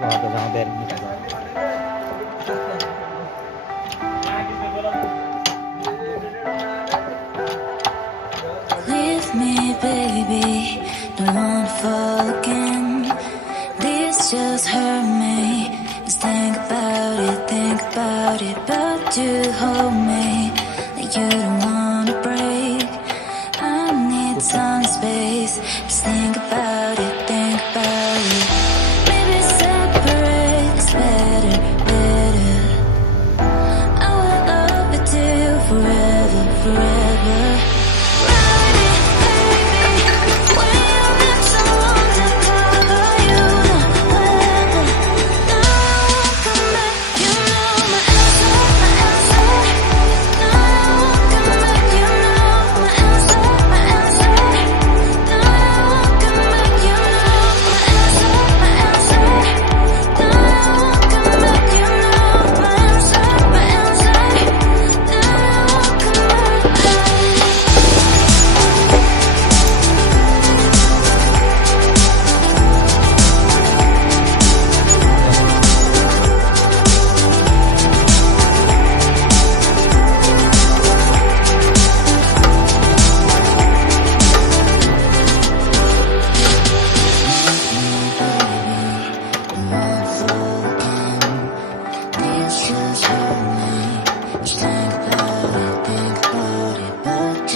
बहुत ज़्यादा देर में Leave me, baby, don't wanna fall again. This just hurt me. Just think about it, but you hold me.